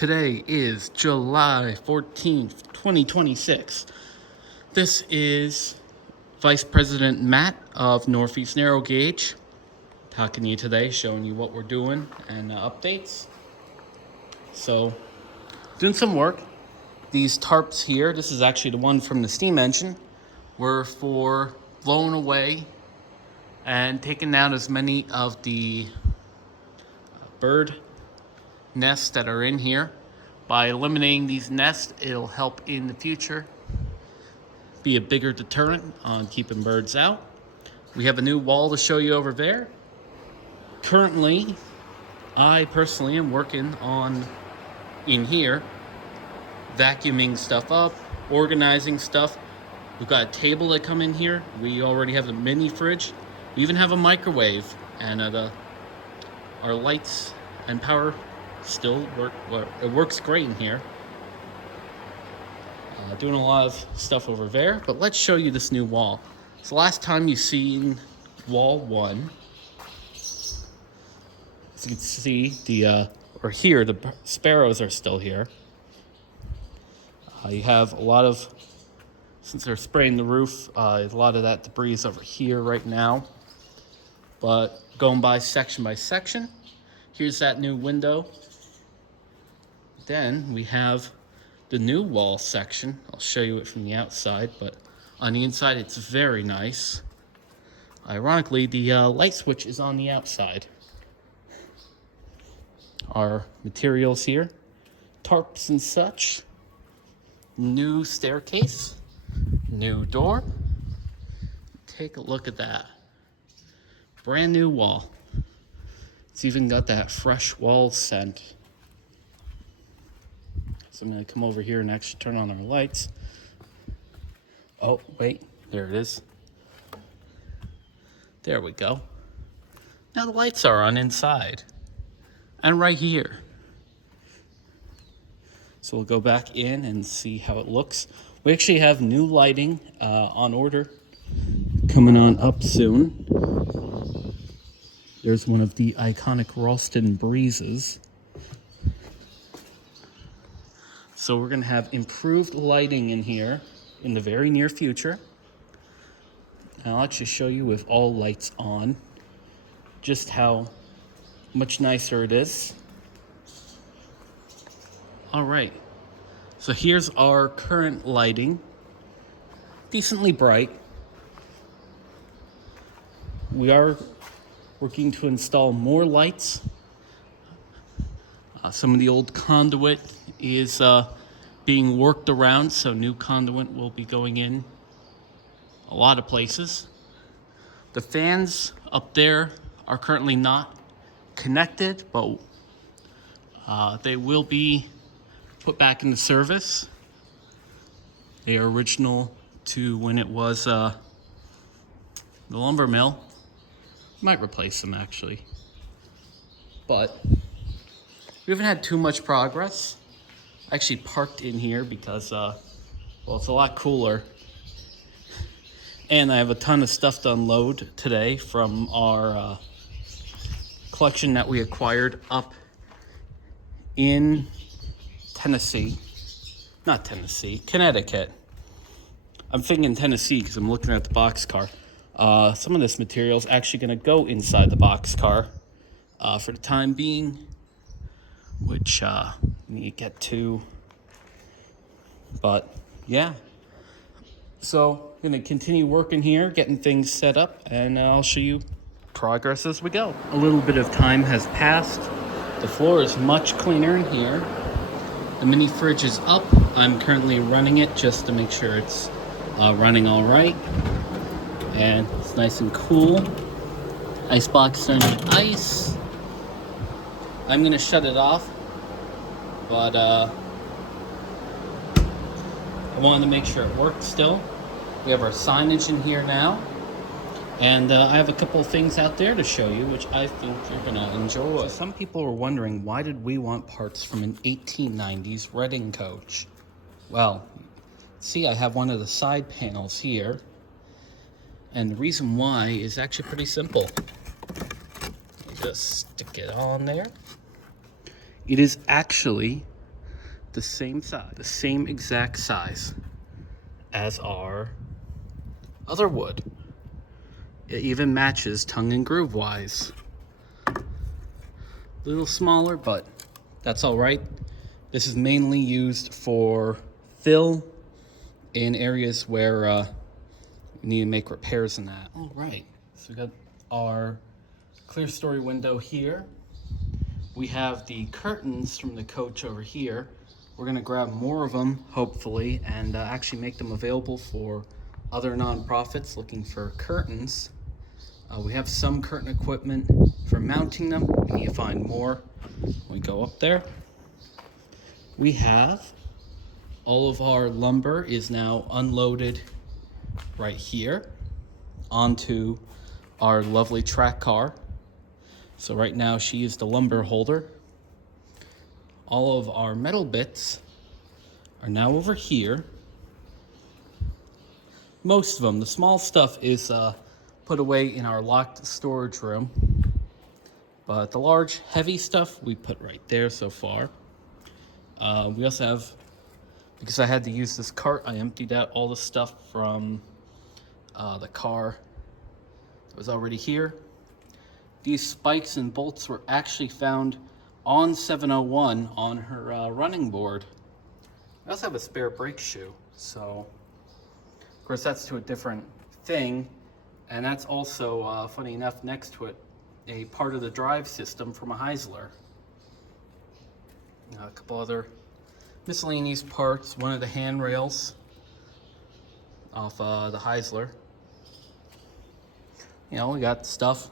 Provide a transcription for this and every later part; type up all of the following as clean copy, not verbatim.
Today is July 14th, 2026. This is Vice President Matt of Northeast Narrow Gauge talking to you today, showing you what we're doing and updates. So, doing some work. These tarps here, this is actually the one from the steam engine, were for blowing away and taking out as many of the bird nests that are in here. By eliminating these nests, it'll help in the future be a bigger deterrent on keeping birds out. We have a new wall to show you over there. Currently, I personally am working on in here, vacuuming stuff up, organizing stuff. We've got a table that come in here. We already have a mini fridge. We even have a microwave, and our lights and power still work. It works great in here. Doing a lot of stuff over there, but let's show you this new wall. So last time you seen wall one, as you can see, the sparrows are still here. You have a lot of, since they're spraying the roof, a lot of that debris is over here right now. But going by section, here's that new window. Then we have the new wall section. I'll show you it from the outside, but on the inside it's very nice. Ironically, the light switch is on the outside. Our materials here, tarps and such. New staircase, new door. Take a look at that. Brand new wall. It's even got that fresh wall scent. So I'm going to come over here and actually turn on our lights. Oh, wait, there it is. There we go. Now the lights are on inside and right here. So we'll go back in and see how it looks. We actually have new lighting on order coming on up soon. There's one of the iconic Ralston breezes. So we're going to have improved lighting in here in the very near future. And I'll actually show you with all lights on just how much nicer it is. All right, so here's our current lighting. Decently bright. We are working to install more lights. Some of the old conduit is being worked around, so new conduit will be going in a lot of places. The fans up there are currently not connected, but they will be put back into service. They are original to when it was the lumber mill. Might replace them actually, but we haven't had too much progress. I actually parked in here because, well, it's a lot cooler. And I have a ton of stuff to unload today from our collection that we acquired up in Connecticut. I'm thinking Tennessee because I'm looking at the boxcar. Some of this material is actually going to go inside the boxcar for the time being, which we need to get to. But yeah, so I'm going to continue working here, getting things set up, and I'll show you progress as we go. A little bit of time has passed. The floor is much cleaner in here. The mini fridge is up. I'm currently running it just to make sure it's running all right. And it's nice and cool. Icebox turning ice. I'm gonna shut it off, but I wanted to make sure it worked still. We have our signage in here now, and I have a couple of things out there to show you, which I think you're gonna enjoy. Some people were wondering, why did we want parts from an 1890s Reading coach? Well, see, I have one of the side panels here. And the reason why is actually pretty simple. Just stick it on there. It is actually the same size, the same exact size as our other wood. It even matches tongue and groove wise. A little smaller, but that's all right. This is mainly used for fill in areas where we need to make repairs in that. All right, so we got our clear story window here. We have the curtains from the coach over here. We're gonna grab more of them, hopefully, and actually make them available for other nonprofits looking for curtains. We have some curtain equipment for mounting them. We need to find more when we go up there. We have all of our lumber is now unloaded right here onto our lovely track car. So right now she is the lumber holder. All of our metal bits are now over here. Most of them, the small stuff is put away in our locked storage room. But the large, heavy stuff we put right there so far. We also have, because I had to use this cart, I emptied out all the stuff from the car that was already here. These spikes and bolts were actually found on 701 on her running board. I also have a spare brake shoe, so of course that's to a different thing, and that's also, funny enough, next to it, a part of the drive system from a Heisler. A couple other miscellaneous parts, one of the handrails off the Heisler. You know, we got stuff.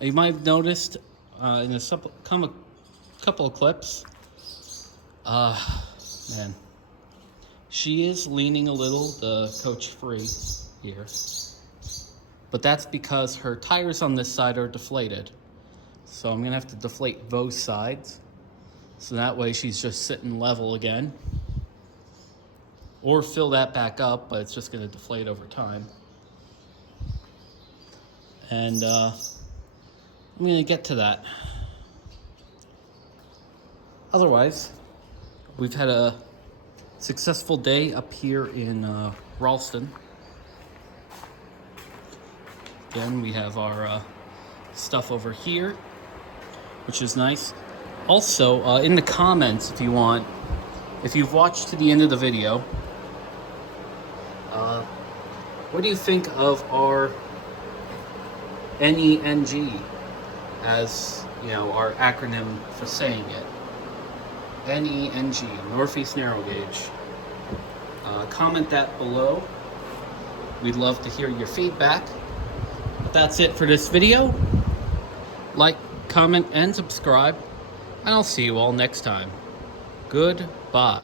You might have noticed in a couple of clips, man, she is leaning a little, the Coach Free here. But that's because her tires on this side are deflated. So I'm gonna have to deflate both sides. So that way she's just sitting level again. Or fill that back up, but it's just gonna deflate over time. And I'm gonna get to that. Otherwise, we've had a successful day up here in Ralston. Again, we have our stuff over here, which is nice. Also, in the comments, if you want, if you've watched to the end of the video, what do you think of our NENG as, you know, our acronym for saying it? NENG, Northeast Narrow Gauge. Comment that below. We'd love to hear your feedback. But that's it for this video. Like, comment, and subscribe. And I'll see you all next time. Goodbye.